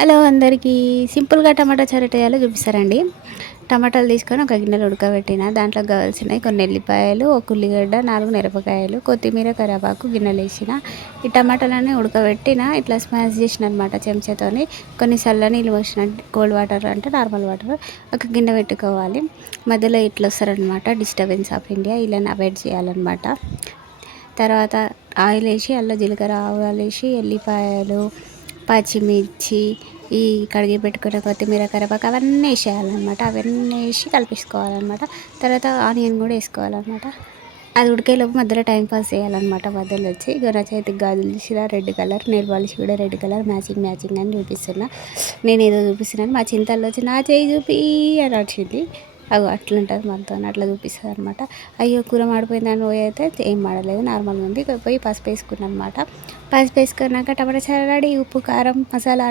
Hello అందరికీ సింపుల్గా టమాటా చారు ఎట్లా చేయాలో చూపిస్తారండి. టమాటాలు తీసుకొని ఒక గిన్నెలో ఉడకబెట్టిన దాంట్లో కావాల్సినవి కొన్ని ఎల్లిపాయలు, ఒక ఉల్లిగడ్డ, 4 మిరపకాయలు, కొత్తిమీర, కరివేపాకు గిన్నెలో వేసిన ఈ టమాటాలన్నీ ఉడకబెట్టిన ఇట్లా స్మాష్ చేసిన అనమాట చెంచాతోని. కొన్ని చల్ల నీళ్ళు పోసిన, కోల్డ్ వాటర్ అంటే నార్మల్ వాటర్, ఒక గిన్నె పెట్టుకోవాలి. మధ్యలో ఇట్లా వస్తారనమాట, డిస్టర్బెన్స్ ఆఫ్ ఇండియా, ఇలా అవాయిడ్ చేయాలన్నమాట. తర్వాత ఆయిల్ వేసి అల్లం జీలకర్ర ఆవాలు వేసి ఎల్లిపాయలు, పచ్చిమిర్చి, ఈ కడిగి పెట్టుకున్న కొత్తిమీర, కరివేపాకు అవన్నీ వేసేయాలన్నమాట. అవన్నీ వేసి కలిపేసుకోవాలన్నమాట. తర్వాత ఆనియన్ కూడా వేసుకోవాలన్నమాట. అది ఉడికేలోపు మధ్యలో టైం పాస్ చేయాలన్నమాట. మధ్యలో వచ్చి నా చేతికి గాజులు తీసిన రెడ్ కలర్, నెయిల్ పాలిష్ కూడా రెడ్ కలర్, మ్యాచింగ్ మ్యాచింగ్ అని చూపిస్తున్నా. నేను ఏదో చూపిస్తున్నాను, మా చింతల్లో వచ్చి నా చేయి చూపి అని వచ్చింది. అవి అట్లుంటుంది మనతో, అట్లా చూపిస్తుంది అనమాట. అయ్యో కూర మాడిపోయిందని పోయి అయితే ఏం మాడలేదు, నార్మల్గా ఉంది. పోయి పసుపు వేసుకున్నాను అనమాట. పసుపు వేసుకున్నాక టమాటా చారు రెడీ. ఉప్పు, కారం, మసాలా